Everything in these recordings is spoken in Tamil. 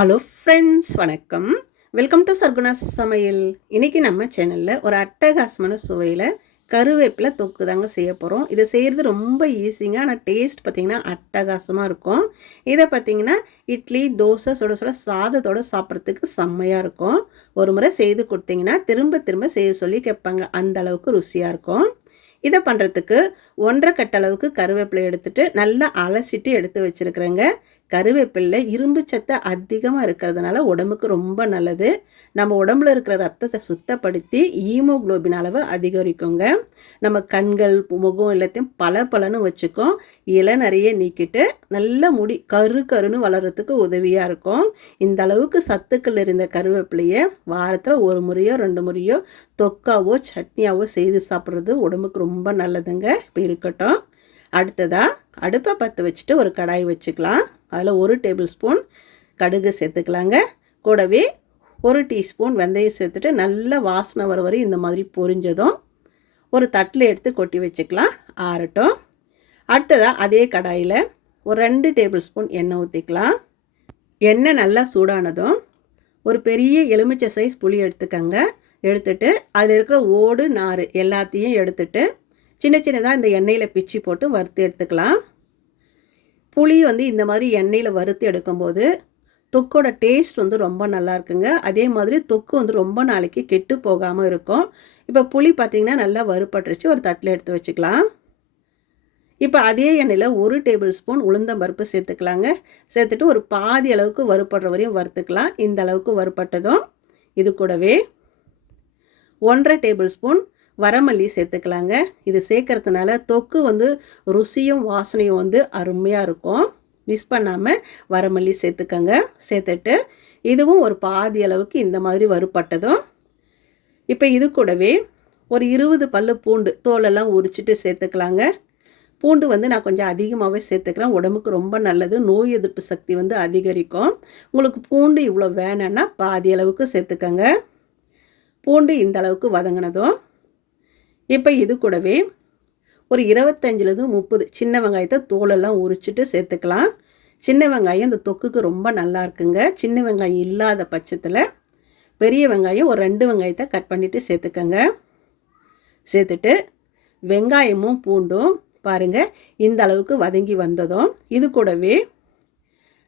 ஹலோ ஃப்ரெண்ட்ஸ், வணக்கம். வெல்கம் டு சர்குணாஸ் சமையல். இன்றைக்கி நம்ம சேனலில் ஒரு அட்டகாசமான சுவையில் கருவேப்பிலை தொக்கு தாங்க செய்ய போகிறோம். இதை செய்கிறது ரொம்ப ஈஸிங்க, ஆனால் டேஸ்ட் பார்த்திங்கன்னா அட்டகாசமாக இருக்கும். இதை பார்த்திங்கன்னா இட்லி, தோசை, சுட சுட சாதத்தோடு சாப்பிட்றதுக்கு செம்மையாக இருக்கும். ஒரு முறை செய்து கொடுத்தீங்கன்னா திரும்ப திரும்ப செய்ய சொல்லி கேட்பாங்க, அந்த அளவுக்கு ருசியாக இருக்கும். இதை பண்ணுறதுக்கு 1.5 கட்டு அளவுக்கு கருவேப்பிலை எடுத்துகிட்டு நல்லா அலசிட்டு எடுத்து வச்சுருக்குறேங்க. கருவேப்பிலை இரும்பு சத்து அதிகமாக இருக்கிறதுனால உடம்புக்கு ரொம்ப நல்லது. நம்ம உடம்புல இருக்கிற ரத்தத்தை சுத்தப்படுத்தி ஹீமோகுளோபின் அளவு அதிகரிக்குங்க. நம்ம கண்கள், முகம் எல்லாத்தையும் பளபளன்னு வச்சுக்கும். இலை நிறைய நீக்கிட்டு நல்ல முடி கருன்னு வளர்கிறதுக்கு உதவியாக இருக்கும். இந்த அளவுக்கு சத்துக்கள் இருந்த கருவேப்பிலையை வாரத்தில் 1 முறையோ 2 முறையோ தொக்காவோ சட்னியாவோ செய்து சாப்பிட்றது உடம்புக்கு ரொம்ப நல்லதுங்க. இப்போ இருக்கட்டும். அடுத்ததாக அடுப்பை பற்ற வச்சுட்டு ஒரு கடாய் வச்சுக்கலாம். அதில் 1 டேபிள் ஸ்பூன் கடுகு சேர்த்துக்கலாங்க. கூடவே 1 டீஸ்பூன் வெந்தயம் சேர்த்துட்டு நல்ல வாசனை வர வரை இந்த மாதிரி பொரிஞ்சதும் ஒரு தட்டில் எடுத்து கொட்டி வச்சுக்கலாம், ஆறட்டும். அடுத்ததாக அதே கடாயில் ஒரு 2 டேபிள் ஸ்பூன் எண்ணெய் ஊற்றிக்கலாம். எண்ணெய் நல்லா சூடானதும் ஒரு பெரிய எலுமிச்சை சைஸ் புளி எடுத்துக்கங்க. எடுத்துட்டு அதில் இருக்கிற ஓடு, நார் எல்லாத்தையும் எடுத்துட்டு சின்ன சின்னதாக இந்த எண்ணெயில் பிச்சு போட்டு வறுத்து எடுத்துக்கலாம். புளி இந்த மாதிரி எண்ணெயில் வறுத்து எடுக்கும்போது தொக்கோட டேஸ்ட் ரொம்ப நல்லா இருக்குங்க. அதே மாதிரி தொக்கு ரொம்ப நாளைக்கு கெட்டு போகாமல் இருக்கும். இப்போ புளி பார்த்திங்கன்னா நல்லா வறுப்பட்டுருச்சு, ஒரு தட்டில் எடுத்து வச்சுக்கலாம். இப்போ அதே எண்ணெயில் 1 டேபிள் ஸ்பூன் உளுந்தம்பருப்பு சேர்த்துக்கலாங்க. சேர்த்துட்டு ஒரு பாதி அளவுக்கு வறுப்படுற வரையும் வறுத்துக்கலாம். இந்த அளவுக்கு வறுப்பட்டதும் இது கூடவே 1.5 டேபிள் ஸ்பூன் வரமல்லி சேர்த்துக்கலாங்க. இது சேர்க்கறதுனால தொக்கு ருசியும் வாசனையும் அருமையாக இருக்கும். மிஸ் பண்ணாமல் வரமல்லி சேர்த்துக்கங்க. சேர்த்துட்டு இதுவும் ஒரு பாதி அளவுக்கு இந்த மாதிரி வறுப்பட்டதும் இப்போ இது கூடவே ஒரு 20 பல்லு பூண்டு தோலெல்லாம் உரிச்சிட்டு சேர்த்துக்கலாங்க. பூண்டு நான் கொஞ்சம் அதிகமாகவே சேர்த்துக்கிறேன். உடம்புக்கு ரொம்ப நல்லது, நோய் எதிர்ப்பு சக்தி அதிகரிக்கும். உங்களுக்கு பூண்டு இவ்வளோ வேணும்னா பாதி அளவுக்கு சேர்த்துக்கங்க. பூண்டு இந்த அளவுக்கு வதங்கினதும் இப்போ இது கூடவே ஒரு 25லேருந்து 30 சின்ன வெங்காயத்தை தோலெல்லாம் உரிச்சிட்டு சேர்த்துக்கலாம். சின்ன வெங்காயம் இந்த தொக்குக்கு ரொம்ப நல்லா இருக்குங்க. சின்ன வெங்காயம் இல்லாத பட்சத்தில் பெரிய வெங்காயம் ஒரு 2 வெங்காயத்தை கட் பண்ணிவிட்டு சேர்த்துக்கங்க. சேர்த்துட்டு வெங்காயமும் பூண்டும் பாருங்கள் இந்த அளவுக்கு வதங்கி வந்ததும் இது கூடவே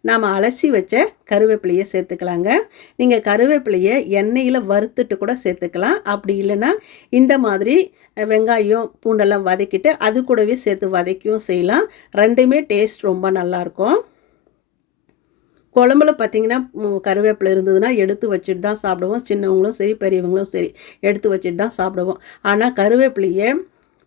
நாம் அலசி வச்ச கருவேப்பிலையை சேர்த்துக்கலாங்க. நீங்கள் கருவேப்பிலையை எண்ணெயில் வறுத்துட்டு கூட சேர்த்துக்கலாம். அப்படி இல்லைன்னா இந்த மாதிரி வெங்காயம் பூண்டெல்லாம் வதக்கிட்டு அது கூடவே சேர்த்து வதக்கியும் செய்யலாம். ரெண்டுமே டேஸ்ட் ரொம்ப நல்லாயிருக்கும். குழம்புல பார்த்திங்கன்னா கருவேப்பிலை இருந்ததுன்னா எடுத்து வச்சுட்டு தான் சாப்பிடுவோம். சின்னவங்களும் சரி பெரியவங்களும் சரி எடுத்து வச்சுட்டு தான் சாப்பிடுவோம். ஆனால் கருவேப்பிலையை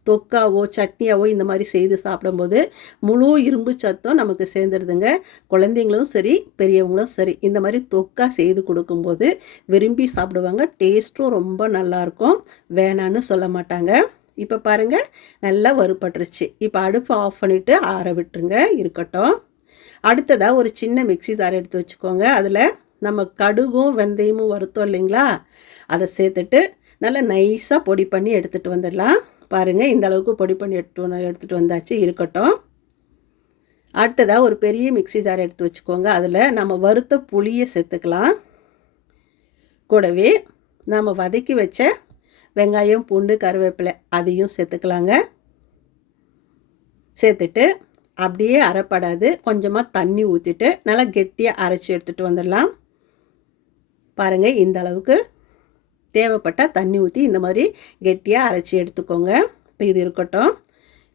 தொக்காவோ சட்னியாவோ இந்த மாதிரி செய்து சாப்பிடும்போது முழு இரும்பு சத்தும் நமக்கு சேர்ந்துருதுங்க. குழந்தைங்களும் சரி பெரியவங்களும் சரி இந்த மாதிரி தொக்கா செய்து கொடுக்கும்போது விரும்பி சாப்பிடுவாங்க. டேஸ்ட்டும் ரொம்ப நல்லாயிருக்கும், வேணான்னு சொல்ல மாட்டாங்க. இப்போ பாருங்கள் நல்லா வறுபட்டுருச்சு. இப்போ அடுப்பு ஆஃப் பண்ணிவிட்டு ஆற விட்டுருங்க, இருக்கட்டும். அடுத்ததாக ஒரு சின்ன மிக்ஸி ஜார் எடுத்து வச்சுக்கோங்க. அதில் நம்ம கடுகும் வெந்தயமும் வறுத்தோம் இல்லைங்களா, அதை சேர்த்துட்டு நல்லா நைஸாக பொடி பண்ணி எடுத்துகிட்டு வந்துடலாம். பாருங்கள் இந்த அளவுக்கு பொடி பண்ணி எடுத்துகிட்டு வந்தாச்சு, இருக்கட்டும். அடுத்ததாக ஒரு பெரிய மிக்ஸி ஜார் எடுத்து வச்சுக்கோங்க. அதில் நம்ம வறுத்த புளியை சேர்த்துக்கலாம். கூடவே நம்ம வதக்கி வச்ச வெங்காயம், பூண்டு, கருவேப்பிலை அதையும் சேர்த்துக்கலாங்க. சேர்த்துட்டு அப்படியே அரைப்படாது கொஞ்சமாக தண்ணி ஊற்றிட்டு நல்லா கெட்டியாக அரைச்சி எடுத்துகிட்டு வந்துடலாம். பாருங்கள் இந்த அளவுக்கு தேவைப்பட்டால் தண்ணி ஊற்றி இந்த மாதிரி கெட்டியாக அரைச்சி எடுத்துக்கோங்க. இப்போ இது இருக்கட்டும்.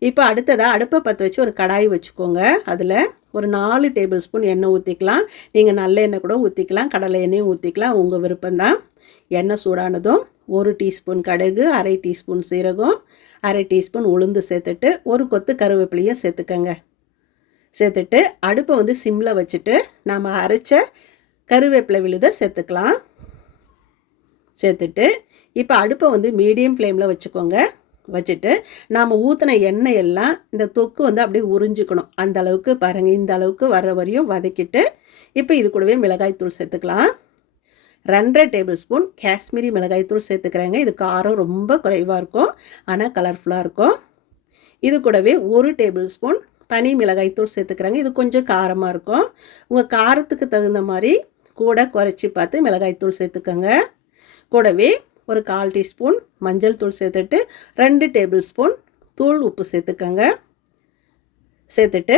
இப்போ அடுத்ததாக அடுப்பை பற்ற வச்சு ஒரு கடாய் வச்சுக்கோங்க. அதில் ஒரு 4 டேபிள் ஸ்பூன் எண்ணெய் ஊற்றிக்கலாம். நீங்கள் நல்ல எண்ணெய் கூட ஊற்றிக்கலாம், கடலை எண்ணெயும் ஊற்றிக்கலாம், உங்கள் விருப்பம்தான். எண்ணெய் சூடானதும் 1 டீஸ்பூன் கடுகு, 1/2 டீஸ்பூன் சீரகம், 1/2 டீஸ்பூன் உளுந்து சேர்த்துட்டு ஒரு கொத்து கருவேப்பிலையை சேர்த்துக்கங்க. சேர்த்துட்டு அடுப்பை சிம்மில் வச்சுட்டு நாம் அரைச்ச கருவேப்பிலை விழுதை சேர்த்துக்கலாம். சேர்த்துட்டு இப்போ அடுப்பை மீடியம் ஃப்ளேமில் வச்சுக்கோங்க. வச்சுட்டு நாம் ஊற்றின எண்ணெய் எல்லாம் இந்த தொக்கு அப்படியே உறிஞ்சிக்கணும். அந்த அளவுக்கு பாருங்கள் இந்த அளவுக்கு வர்ற வரையும் வதக்கிட்டு இப்போ இது கூடவே மிளகாய்த்தூள் சேர்த்துக்கலாம். 2.5 டேபிள் ஸ்பூன் காஷ்மீரி மிளகாய்த்தூள் சேர்த்துக்கிறேங்க. இது காரம் ரொம்ப குறைவாக இருக்கும், ஆனால் கலர்ஃபுல்லாக இருக்கும். இது கூடவே 1 டேபிள் ஸ்பூன் தனி மிளகாய்த்தூள் சேர்த்துக்கிறேங்க. இது கொஞ்சம் காரமாக இருக்கும். உங்கள் காரத்துக்கு தகுந்த மாதிரி கூட குறைச்சி பார்த்து மிளகாய்த்தூள் சேர்த்துக்கோங்க. கூடவே ஒரு 1/4 டீஸ்பூன் மஞ்சள் தூள் சேர்த்துட்டு 2 டேபிள் ஸ்பூன் தூள் உப்பு சேர்த்துக்கோங்க. சேர்த்துட்டு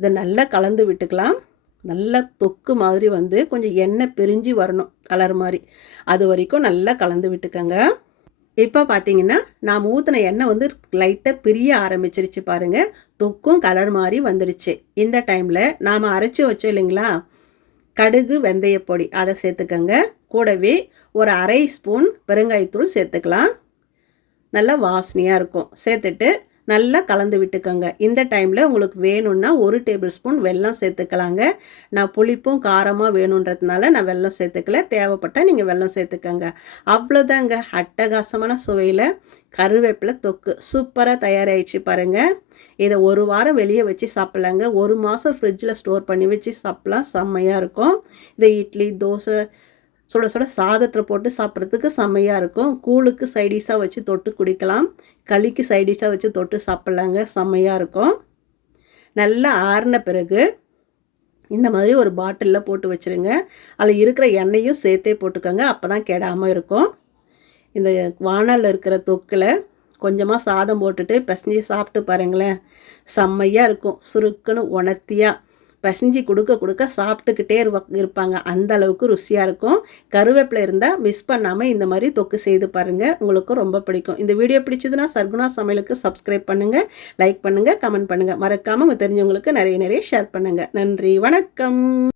இதை நல்லா கலந்து விட்டுக்கலாம். நல்லா தொக்கு மாதிரி வந்து கொஞ்சம் எண்ணெய் பிரிஞ்சு வரணும், கலர் மாதிரி. அது வரைக்கும் நல்லா கலந்து விட்டுக்கோங்க. இப்போ பார்த்தீங்கன்னா நாம் ஊற்றின எண்ணெய் வந்து லைட்டாக பிரிய ஆரம்பிச்சிருச்சு பாருங்கள். தொக்கும் கலர் மாதிரி வந்துடுச்சு. இந்த டைமில் நாம் அரைச்சி வச்சோம் இல்லைங்களா கடுகு வெந்தயப்பொடி, அதை சேர்த்துக்கோங்க. கூடவே ஒரு 1/2 ஸ்பூன் பெருங்காயத்தூள் சேர்த்துக்கலாம். நல்லா வாசனையாக இருக்கும். சேர்த்துட்டு நல்லா கலந்து விட்டுக்கோங்க. இந்த டைமில் உங்களுக்கு வேணும்னா 1 டேபிள் ஸ்பூன் வெல்லம் சேர்த்துக்கலாங்க. நான் புளிப்பும் காரமாக வேணுன்றதுனால நான் வெல்லம் சேர்த்துக்கல. தேவைப்பட்டால் நீங்கள் வெல்லம் சேர்த்துக்கோங்க. அவ்வளோதாங்க, அட்டகாசமான சுவையில் கருவேப்பிலை தொக்கு சூப்பராக தயாராகிடுச்சு பாருங்கள். இதை 1 வாரம் வெளியே வச்சு சாப்பிட்லாங்க. 1 மாதம் ஃப்ரிட்ஜில் ஸ்டோர் பண்ணி வச்சு சாப்பிட்லாம், செம்மையாக இருக்கும். இதை இட்லி, தோசை, சுட சுட சாதத்தில் போட்டு சாப்பிட்றதுக்கு செம்மையாக இருக்கும். கூழுக்கு சைடிஷாக வச்சு தொட்டு குடிக்கலாம், களிக்கு சைடிஷாக வச்சு தொட்டு சாப்பிட்லாங்க, செம்மையாக இருக்கும். நல்லா ஆறின பிறகு இந்த மாதிரி ஒரு பாட்டிலில் போட்டு வச்சுருங்க. அதில் இருக்கிற எண்ணெயும் சேர்த்தே போட்டுக்கோங்க, அப்போ தான் கெடாமல் இருக்கும். இந்த வானலில் இருக்கிற தொக்கில் கொஞ்சமாக சாதம் போட்டுட்டு பிசைஞ்சு சாப்பிட்டு பாருங்களேன், செம்மையாக இருக்கும். சுருக்குன்னு உணர்த்தியாக பிசைஞ்சு கொடுக்க சாப்பிட்டுக்கிட்டே இருப்பாங்க. அந்த அளவுக்கு ருசியாக இருக்கும். கருவேப்பிலை இருந்தால் மிஸ் பண்ணாமல் இந்த மாதிரி தொக்கு செய்து பாருங்கள், உங்களுக்கும் ரொம்ப பிடிக்கும். இந்த வீடியோ பிடிச்சதுன்னா சர்குணா சமையலுக்கு சப்ஸ்கிரைப் பண்ணுங்கள், லைக் பண்ணுங்கள், கமெண்ட் பண்ணுங்கள். மறக்காமல் உங்கள் தெரிஞ்சவங்களுக்கு நிறைய ஷேர் பண்ணுங்கள். நன்றி, வணக்கம்.